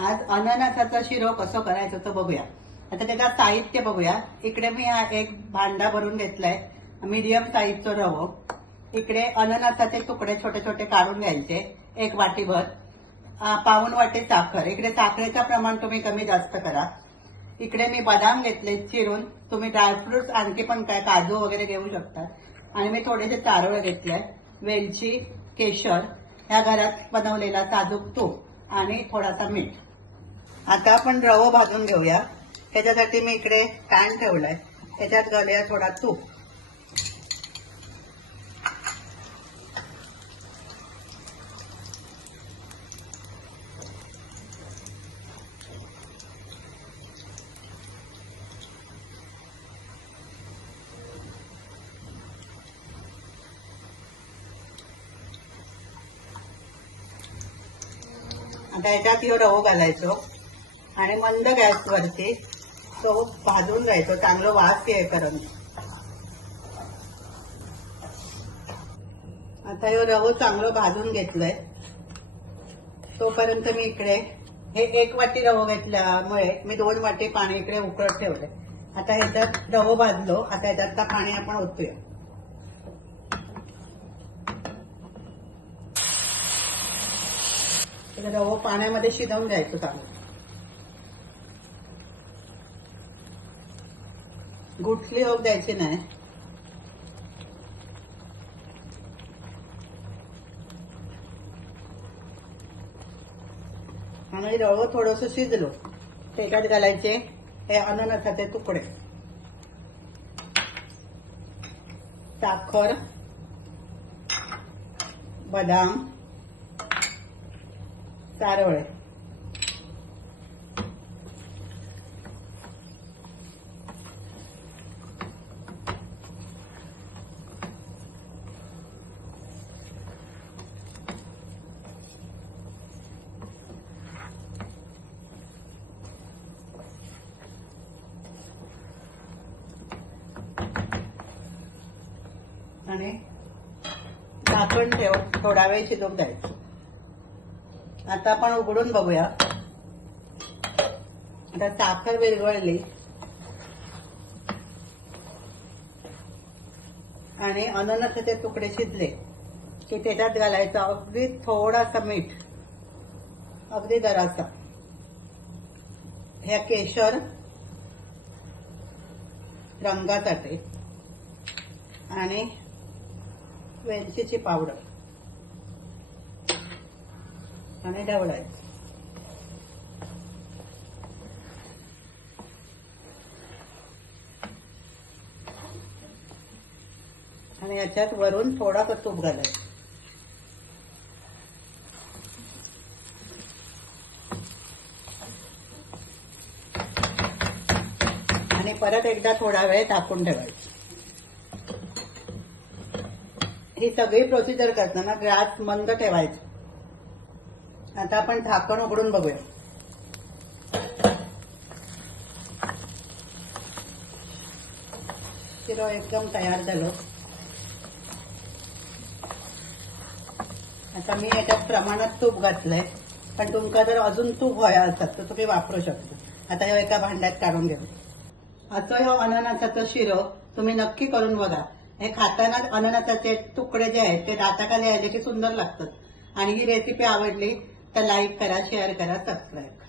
आज अननसाचा शिरो कसं करायचं तर बघूया. आता त्याचं साहित्य बघूया. इकडे मी हा एक भांडा भरून घेतलाय मीडियम साईजचं रवं. इकडे अननसाचे तुकडे छोटे छोटे काढून घ्यायचे, एक वाटीभर. पाऊण वाटी साखर. इकडे साखरेचं प्रमाण तुम्ही कमी जास्त करा. इकडे मी बदाम घेतले चिरून. तुम्ही ड्रायफ्रुट्स आणखी पण काय काजू वगैरे घेऊ शकता. आणि मी थोडेसे चारोळे घेतले, वेलची, केशर, ह्या घरात बनवलेला साजूक तूप आणि थोडासा मीठ. आता आपण रवं भाजून घेऊया. त्याच्यासाठी मी इकडे पॅन ठेवलाय, त्याच्यात घालूया थोडा तूप. आता याच्यात ह्यो रवो घालायचो आणि मंद गॅसवरती तो भाजून घ्यायचो, चांगलं वास येईपर्यंत. आता ह्यो रवो चांगलं भाजून घेतलंय. तोपर्यंत मी इकडे हे 1 वाटी रवो घेतल्यामुळे मी 2 वाटी पाणी इकडे उकळत ठेवले. आता ह्याच्यात रवो भाजलो. आता ह्याच्यात पाणी आपण ओतूया. रवो पाण्यामध्ये शिजवून घ्यायचं चांगलं. गुठली होऊ द्यायची नाही. आणि रवो थोडंसं शिजलो त्याच्यात घालायचे हे अननसाचे तुकडे, साखर, बदाम, चारोळे. आणि झाकण ठेव, थोडा वेळ शिजवून द्यायचं. आता आपण उघडून बघूया. आता साखर विरघळली आणि अननसाचे तुकडे शिजले की त्याच्यात घालायचं अगदी थोडासा मीठ, अगदी जरासा. ह्या केशर रंगासाठी आणि वेलचीची पावडर आणि ढवळायचं. आणि याच्यात वरून थोडासा तूप घालायचं. आणि परत एकदा थोडा वेळ टाकून ठेवायचं. ही सगळी प्रोसिजर करताना गॅस मंद ठेवायचं. आता आपण झाकण उघडून बघूया. शिरो एकदम तयार झालं. आता मी याच्यात प्रमाणात तूप घातलंय, पण तुमका जर अजून तूप हवं असत तर तुम्ही वापरू शकता. आता हे एका भांड्यात काढून घेऊ. असं हे अननसाचं शिरो तुम्ही नक्की करून बघा. हे खाताना अननसाचे तुकडे जे आहेत ते दाताखाली आले की सुंदर लागतात. आणि ही रेसिपी आवडली तर लाईक करा, शेअर करा, सबस्क्राईब करा.